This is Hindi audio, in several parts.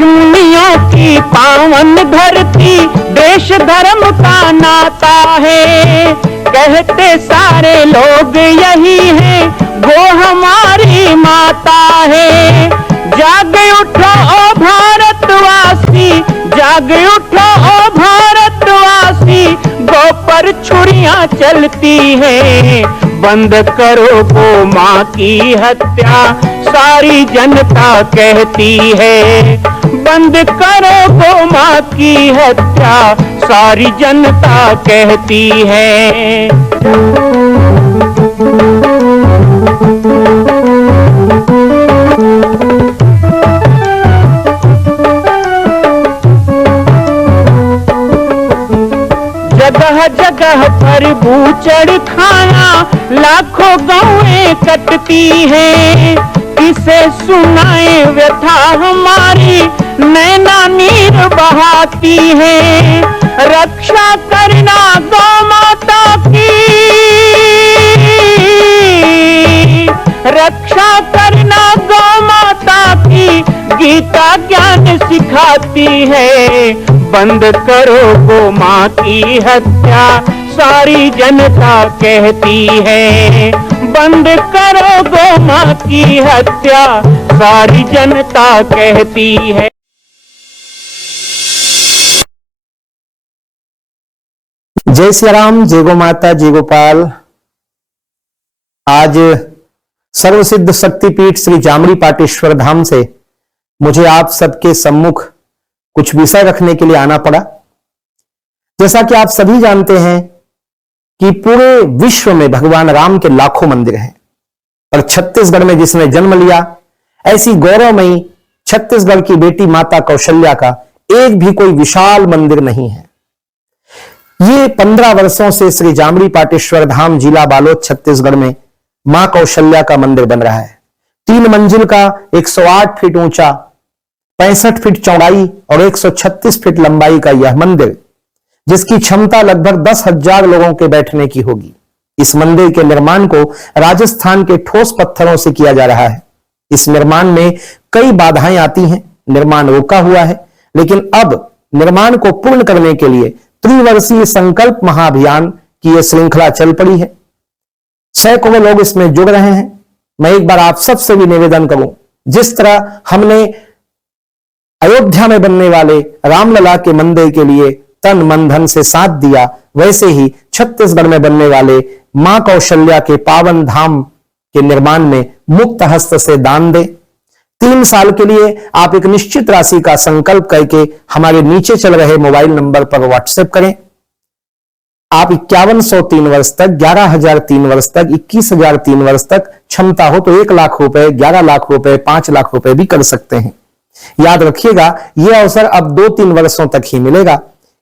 ऋषिमुनियों की पावन धरती, देश धर्म का नाता है। कहते सारे लोग यही है, वो हमारी माता है। जाग उठो ओ भारतवासी, जाग उठो ओ भारतवासी, गौ पर छुरियां चलती हैं। बंद करो गौ माँ की हत्या, सारी जनता कहती है। बंद करो गौ माँ की हत्या, सारी जनता कहती है। जगह जगह पर बूचड़ खाना, लाखों गौएं कटती हैं। किसे सुनाए व्यथा हमारी, नैना नीर बहाती है। रक्षा करना गौ माता की, रक्षा करना गौ माता की, गीता ज्ञान सिखाती है। बंद करो गौ माँ की हत्या, सारी जनता कहती है। बंद करो गौ माँ की हत्या, सारी जनता कहती है। जय श्री राम, जय गो माता, जय गोपाल। आज सर्वसिद्ध शक्तिपीठ श्री जामड़ी पाटेश्वर धाम से मुझे आप सबके सम्मुख कुछ विषय रखने के लिए आना पड़ा। जैसा कि आप सभी जानते हैं कि पूरे विश्व में भगवान राम के लाखों मंदिर हैं, और छत्तीसगढ़ में जिसने जन्म लिया, ऐसी गौरवमयी छत्तीसगढ़ की बेटी माता कौशल्या का एक भी कोई विशाल मंदिर नहीं है। ये 15 वर्षों से श्री जामड़ी पाटेश्वर धाम, जिला बालोद, छत्तीसगढ़ में मां कौशल्या का मंदिर बन रहा है। 3 मंजिल का 108 फीट ऊंचा, 65 फीट चौड़ाई और 136 फीट लंबाई का यह मंदिर, जिसकी क्षमता लगभग 10,000 लोगों के बैठने की होगी। इस मंदिर के निर्माण को राजस्थान के ठोस पत्थरों से किया जा रहा है। इस निर्माण में कई बाधाएं आती हैं, निर्माण रुका हुआ है, लेकिन अब निर्माण को पूर्ण करने के लिए त्रिवर्षीय संकल्प महाअभियान की यह श्रृंखला चल पड़ी है। सैकड़ों लोग इसमें जुड़ रहे हैं। मैं एक बार आप सबसे भी निवेदन करूं, जिस तरह हमने अयोध्या में बनने वाले रामलला के मंदिर के लिए तन मन धन से साथ दिया, वैसे ही छत्तीसगढ़ में बनने वाले मां कौशल्या के पावन धाम के निर्माण में मुक्त हस्त से दान दें। 3 साल के लिए आप एक निश्चित राशि का संकल्प करके हमारे नीचे चल रहे मोबाइल नंबर पर व्हाट्सएप करें। आप 5100 3 वर्ष तक, 11,000 3 वर्ष तक, 21,000 3 वर्ष तक, क्षमता हो तो 1 लाख रुपए, 11 लाख रुपए, 5 लाख रुपए भी कर सकते हैं। याद रखिएगा, यह अवसर अब 2-3 वर्षों तक ही मिलेगा,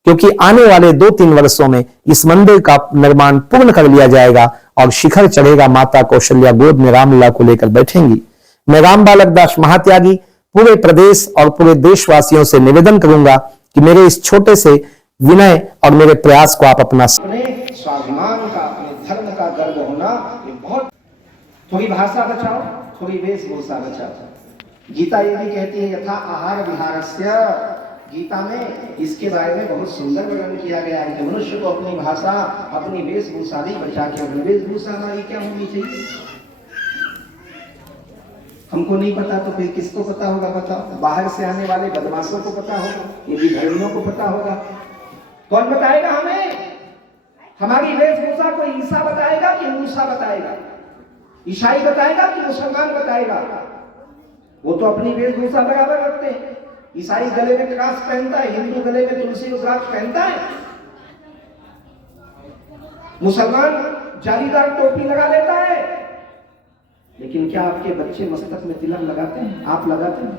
क्योंकि आने वाले 2-3 वर्षों में इस मंदिर का निर्माण पूर्ण कर लिया जाएगा और शिखर चढ़ेगा। माता कौशल्या गोद में रामलला को लेकर बैठेंगी। मैं राम बालक दास महात्यागी पूरे प्रदेश और पूरे देशवासियों से निवेदन करूंगा कि मेरे इस छोटे से विनय और मेरे प्रयास को आप अपना अपने स्वाभिमान का, अपने धर्म का गर्व होना, ये बहुत। थोड़ी भाषा बचाओ, थोड़ी वेशभूषा बचाओ। गीता ये भी कहती है यथा आहार विहारस्य। गीता में इसके बारे में बहुत सुंदर वर्णन किया गया है कि मनुष्य को अपनी भाषा, अपनी वेशभूषा भी बचा के रखनी। वेशभूषा हमारी क्या होनी चाहिए? हमको नहीं पता तो फिर किसको पता होगा? बताओ। बाहर से आने वाले बदमाशों को पता होगा, ये विधर्मियों को पता होगा। कौन बताएगा हमें? हमारी वेशभूषा को ईसा बताएगा कि मूसा बताएगा? ईसाई बताएगा कि मुसलमान बताएगा? वो तो अपनी वेशभूषा बराबर रखते हैं। ईसाई गले में क्रॉस पहनता है, हिंदू गले में तुलसी रुद्राक्ष पहनता है, मुसलमान जालीदार टोपी लगा लेता है। लेकिन क्या आपके बच्चे मस्तक में तिलक लगाते हैं? आप लगाते हैं?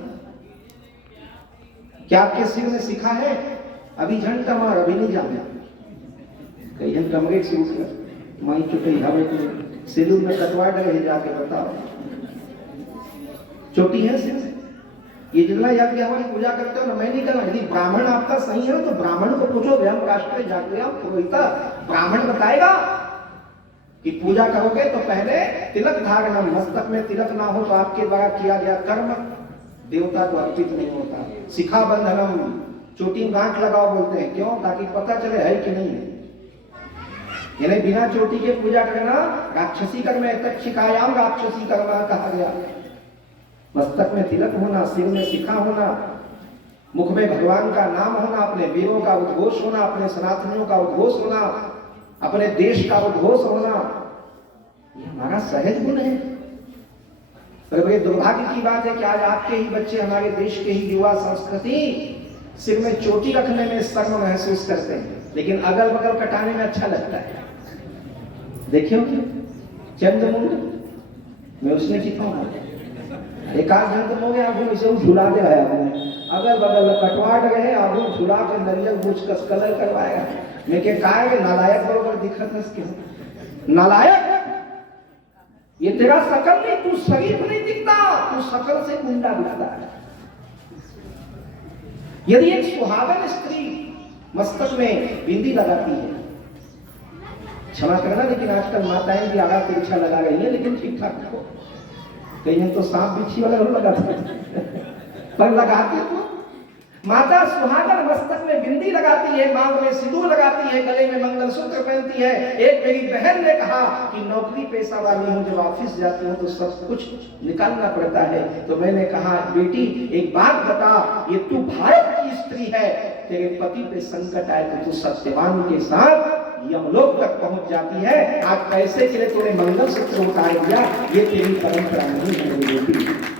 क्या आपके सिर में सिखा है? अभी झंडा मार, अभी नहीं जाना। कई जन कमरे से उठकर माई चुटई हवे को सिलूर में कटवा डरे, जाके बताओ। चोटी है सिर में। ये जितना यज्ञ हमारी पूजा करते हो ना, मैं नहीं करना। यदि ब्राह्मण आपका सही है तो ब्राह्मण को पूछो, व्याम राष्ट्र जागृया पुरोहिता, ब्राह्मण बताएगा कि पूजा करोगे तो पहले तिलक धारणा, मस्तक में तिलक ना हो तो आपके द्वारा किया गया कर्म देवता को अर्पित नहीं होता। शिखा बंधनम, चोटी में गांठ लगाओ बोलते हैं, क्यों? ताकि पता चले है कि नहीं है। यानी बिना चोटी के पूजा करना राक्षसी कर्म है, तक्षिकायाम राक्षसी कर्म कहा गया। मस्तक में तिलक होना, सिर में शिखा होना, मुख में भगवान का नाम होना, अपने वीरों का उद्घोष होना, अपने सनातनियों का उद्घोष होना, अपने देश का उद्घोष होना, ये हमारा सहज गुण है। पर बड़े दुर्भाग्य की बात है कि आज आपके ही बच्चे, हमारे देश के ही युवा संस्कृति सिर में चोटी रखने में शर्म महसूस करते हैं, लेकिन अगल बगल कटाने में अच्छा लगता है। देखियो चंद्रमुंड मैं उसने चिपका एक आध घंटे हो गया, आगू इसे झुला दे है, अगल बगल कटवा रहे, आगू झुला के नरियल बुझ कस कलर करवाएगा। मैं के कहा है नालायक बरोबर दिखत है इसके नालायक, ये तेरा शकल नहीं, तू शरीफ नहीं दिखता, तू शकल से गुंडा दिखता है। यदि एक सुहागन स्त्री मस्तक में बिंदी लगाती है, क्षमा करना लेकिन आजकल माताएं भी आगा तिरछा लगा रही है, लेकिन ठीक ठाक हो, कहीं तो सांप बिच्छी वाला नहीं लगाते पर लगाती तो माता सुहागन मस्तक में बिंदी लगाती है, मांग में सिंदूर लगाती है, गले में मंगलसूत्र पहनती है। एक मेरी बहन ने कहा कि नौकरी पेशा वाली हूँ, जब ऑफिस जाती हूँ तो सब कुछ निकालना पड़ता है। तो मैंने कहा बेटी एक बात बता, ये तू भारत की स्त्री है, तेरे पति पे संकट आए तो तू सत्यवान के साथ यमलोक तक पहुंच जाती है। आज पैसे के लिए तूने मंगलसूत्र उतार दिया, ये तेरी परंपरा नहीं है मेरी बेटी।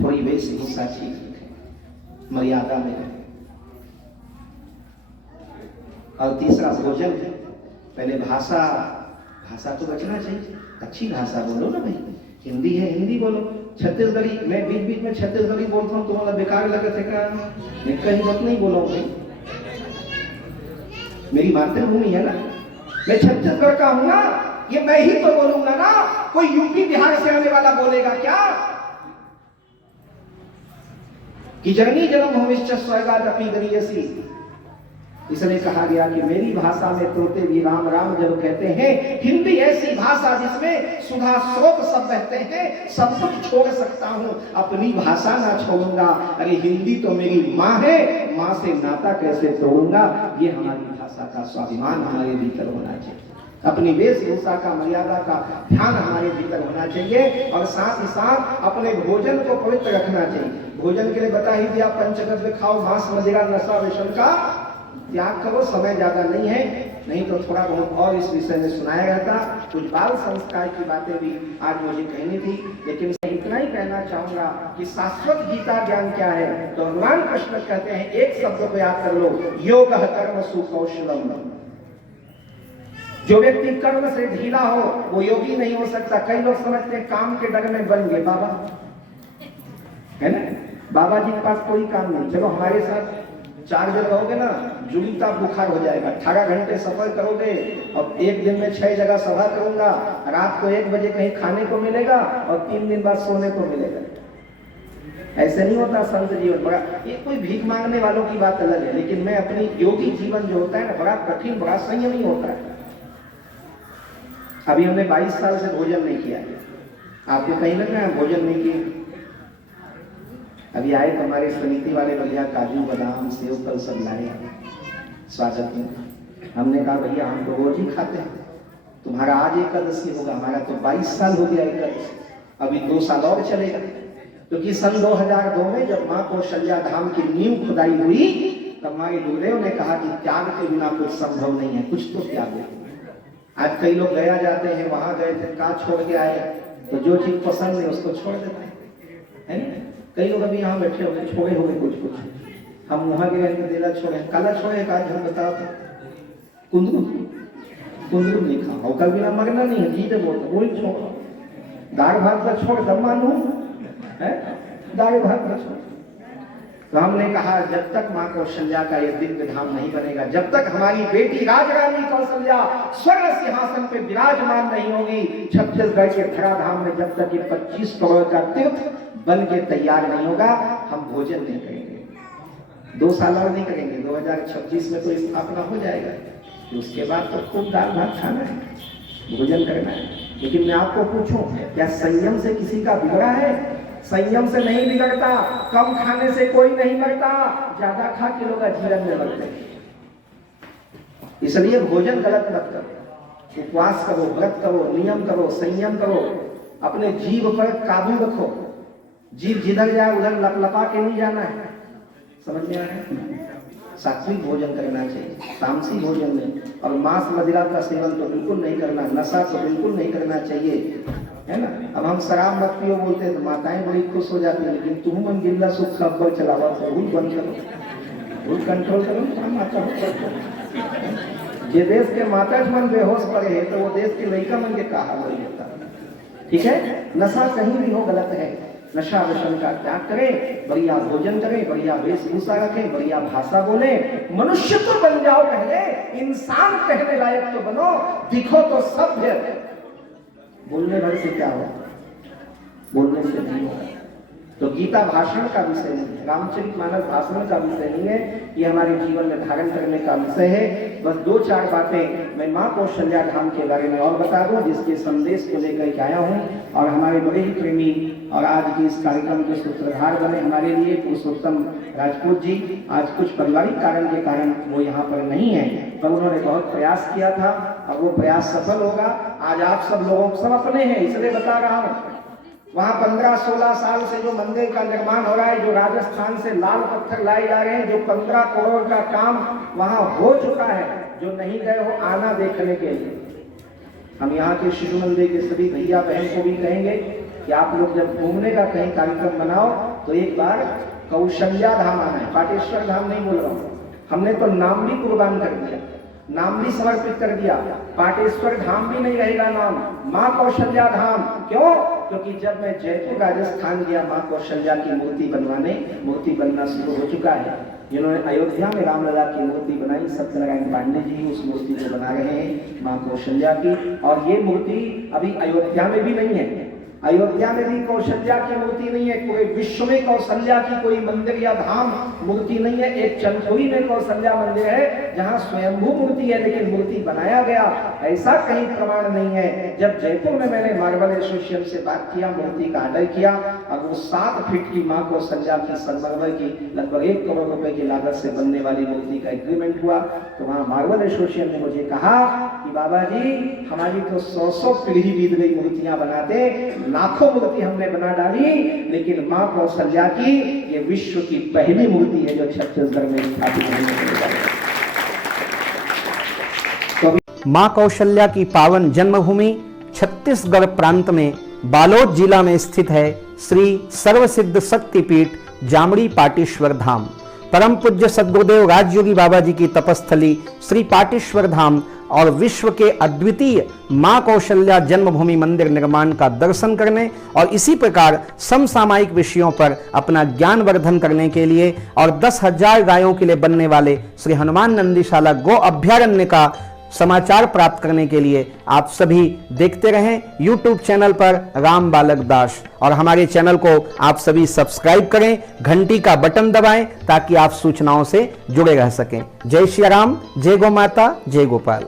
थोड़ी वेशभूषा चीज मर्यादा में है। और तीसरा भोजन है। पहले भाषा तो बचना चाहिए, अच्छी भाषा बोलो ना भाई, हिंदी है हिंदी बोलो। छत्तीसगढ़ी मैं बीच बीच में छत्तीसगढ़ी बोलता हूँ, तुम्हारा बेकार लगे थे क्या? मैं कहीं बात नहीं बोला भाई, मेरी मातृभूमि है ना, मैं छत्तीसगढ़ का हूं ना, ये मैं ही तो बोलूंगा ना, कोई यूपी बिहार से आने वाला बोलेगा क्या? कि जननी जन्म भविष्य स्वर्गादपि गरीयसी, इसलिए कहा गया कि मेरी भाषा में तोते भी राम राम जब कहते हैं। हिंदी ऐसी भाषा जिसमें सुधा स्रोत सब बहते हैं, सब कुछ छोड़ सकता हूं, अपनी भाषा ना छोड़ूंगा। अरे हिंदी तो मेरी माँ है, माँ से नाता कैसे तोड़ूंगा? ये हमारी भाषा का स्वाभिमान हमारे भीतर होना चाहिए, अपनी वेशभूषा का मर्यादा का ध्यान हमारे भीतर होना चाहिए। और साथ ही साथ अपने भोजन को पवित्र रखना चाहिए। भोजन के लिए बता ही दिया, पंचगव्य खाओ, मांस मदिरा नशा व्यसन का त्याग करो। समय ज्यादा नहीं है, नहीं तो थोड़ा बहुत और इस विषय में सुनाया जाता। कुछ बाल संस्कार की बातें भी आज मुझे कहनी थी, लेकिन मैं इतना ही कहना चाहूंगा कि शाश्वत गीता ज्ञान क्या है। तो भगवान कृष्ण कहते हैं, एक शब्द को याद कर लो, योग कर्म सुकौशलम। जो व्यक्ति कर्म से ढीला हो वो योगी नहीं हो सकता। कई लोग समझते हैं काम के डर में बन गए बाबा, है ना, बाबा जी के पास कोई काम नहीं। चलो हमारे साथ 4 जगह रहोगे ना, जुड़ीता बुखार हो जाएगा। 18 घंटे सफर करोगे और एक दिन में 6 जगह सभा करूंगा, रात को 1 बजे कहीं खाने को मिलेगा और 3 दिन बाद सोने को मिलेगा। ऐसे नहीं होता संत जीवन। बड़ा ये कोई भीख मांगने वालों की बात अलग है, लेकिन मैं अपनी योगी जीवन जो होता है ना, बड़ा कठिन, बड़ा संयमी होता है। अभी हमने 22 साल से भोजन नहीं किया, आपको कहीं लग रहा है भोजन नहीं किए? अभी आए तो हमारे समिति वाले भैया काजू बादाम सेव कल सब लाए, स्वागत में। हमने कहा भैया हम तो रोज ही खाते हैं, तुम्हारा आज एकादशी होगा, हमारा तो 22 साल हो गया एकादशी, अभी 2 साल और चलेगा। क्योंकि सन 2002 में जब माँ कौशल्या धाम की नींव खुदाई हुई, तब हमारे गुरुदेव ने कहा कि त्याग के बिना कुछ संभव नहीं है, कुछ तो त्याग है। आज कई लोग गया जाते हैं, वहां गए थे, कहा छोड़ के आए, तो जो चीज पसंद है उसको छोड़ देते हैं, है ना। कई लोग अभी यहाँ बैठे हो गए, छोड़े हो गए कुछ। हम वहां गए देला छोड़े, काला छोड़े, आज हम बताओ तो कुंदरू नहीं खा, और कल बिना मरना नहीं है, जीते बोलते वही छोड़ो। दाग भात का छोड़ तब मानू है, दाग भात का छोड़। तो हमने कहा जब तक माँ कौशल्या का ये दिव्य धाम नहीं बनेगा, जब तक हमारी बेटी राजरानी कौशल्या स्वर्ण सिंहासन पे विराजमान नहीं होगी, छत्तीसगढ़ के धरा धाम में जब तक ये 25 करोड़ का तीर्थ बन के तैयार नहीं होगा, हम भोजन नहीं करेंगे। 2 साल और नहीं करेंगे, 2026 में तो स्थापना हो जाएगा, उसके बाद तो खूब दाल भात खाना है, भोजन करना है। लेकिन मैं आपको पूछूं, क्या संयम से किसी का बिगड़ा है? संयम से नहीं बिगड़ता। कम खाने से कोई नहीं मरता, ज्यादा खा के लोग जीवन में मरते हैं। इसलिए भोजन गलत मत करो, उपवास करो, व्रत करो, नियम करो, संयम करो, अपने जीभ पर काबू रखो। जीभ जिधर जाए उधर लपलपा के नहीं जाना है, समझ में आया? सात्विक भोजन करना चाहिए, तामसी भोजन में। और मांस मदिरा का सेवन तो बिल्कुल नहीं करना, नशा तो बिल्कुल नहीं करना चाहिए, है ना। अब हम शराब मत पियो बोलते हैं तो माताएं बड़ी खुश हो जाती है, लेकिन तुम मन गिल्ला सुख सब पर चलावा, भूल बंद करो, भूल कंट्रोल करो। माता ये देश के माता मन बेहोश पड़े है तो वो देश के लड़का मन के कहा वही होता है। ठीक है, नशा कहीं भी हो गलत है। नशा व्यसन का त्याग करें, बढ़िया भोजन करें, बढ़िया वेशभूषा रखें, बढ़िया भाषा बोले, मनुष्य तो बन जाओ, पहले इंसान कहने लायक तो बनो, दिखो तो सभ्य। बोलने भर से क्या हो, बोलने से नहीं होगा। तो गीता भाषण का विषय नहीं है, रामचरितमानस भाषण का विषय नहीं है, ये हमारे जीवन में धारण करने का विषय है। बस 2-4 बातें मैं माँ कौशल्या धाम के बारे में और बता दूं, जिसके संदेश को लेकर के आया हूँ। और हमारे बड़े ही प्रेमी और आज के इस कार्यक्रम के सूत्रधार बने हमारे लिए पुरुषोत्तम राजपूत जी। आज कुछ पारिवारिक कारण के कारण वो यहाँ पर नहीं है, पर उन्होंने बहुत प्रयास किया था और वो प्रयास सफल होगा। आज आप सब लोगों सब अपने हैं, इसलिए बता रहा हूँ। वहाँ 15-16 साल से जो मंदिर का निर्माण हो रहा है, जो राजस्थान से लाल पत्थर लाए जा रहे हैं, जो 15 करोड़ का काम वहाँ हो चुका है, जो नहीं गए हो आना देखने के लिए। हम यहाँ के शिशु मंदिर के सभी भैया बहन को भी कहेंगे कि आप लोग जब घूमने का कहीं कार्यक्रम बनाओ तो एक बार कौशल्या धाम आना है, पाटेश्वर धाम नहीं बोल रहा हूँ। हमने तो नाम भी कुर्बान कर दिया, नाम भी समर्पित कर दिया। पाटेश्वर धाम भी नहीं रहेगा नाम, माँ कौशल्या धाम। क्यों? क्योंकि जब मैं जयपुर राजस्थान गया, माँ कौशल्या की मूर्ति बनवाने, मूर्ति बनना शुरू हो चुका है। जिन्होंने अयोध्या में रामलला की मूर्ति बनाई, सत्यनारायण पांडे जी उस मूर्ति को बना रहे हैं माँ कौशल्या की। और ये मूर्ति अभी अयोध्या में भी नहीं है, अयोध्या में भी कौशल्या की मूर्ति नहीं है। पूरे विश्व में कौशल्या की कोई मंदिर या धाम मूर्ति नहीं है। एक चंदौली में कौशल्या मंदिर है जहां स्वयंभू मूर्ति है, लेकिन मूर्ति बनाया गया ऐसा कहीं प्रमाण नहीं है। जब जयपुर में मैंने मार्बल एसोसिएशन से बात किया, मूर्ति का ऑर्डर किया, और वो 7 फीट की माँ कौशल्या की संगमरमर की लगभग 1 करोड़ रुपए की लागत से बनने वाली मूर्ति का एग्रीमेंट हुआ, तो वहाँ मार्बल एसोसिएशन ने मुझे कहा कि बाबा जी हमारी तो 100 पीढ़ी बीत गई मूर्तियां बनाते, लाखों मूर्ति हमने बना डाली, लेकिन माँ कौशल्या की ये विश्व की पहली मूर्ति है जो छत्तीसगढ़ में स्थापित होने वाली है। मां कौशल्या की पावन जन्मभूमि छत्तीसगढ़ प्रांत में बालोद जिला में स्थित है श्री सर्वसिद्ध शक्तिपीठ जामड़ी पाटेश्वर धाम। परम पूज्य सद्गुरुदेव राजयोगी बाबा जी की तपस्थली श्री पाटेश्वर धाम और विश्व के अद्वितीय मां कौशल्या जन्मभूमि मंदिर निर्माण का दर्शन करने और इसी प्रकार समसामयिक विषयों पर अपना ज्ञानवर्धन करने के लिए और 10,000 गायों के लिए बनने वाले श्री हनुमान नंदीशाला गो अभ्यारण्य का समाचार प्राप्त करने के लिए आप सभी देखते रहें YouTube चैनल पर राम बालक दास, और हमारे चैनल को आप सभी सब्सक्राइब करें, घंटी का बटन दबाएं ताकि आप सूचनाओं से जुड़े रह सकें। जय श्री राम, जय गौ माता, जय गोपाल।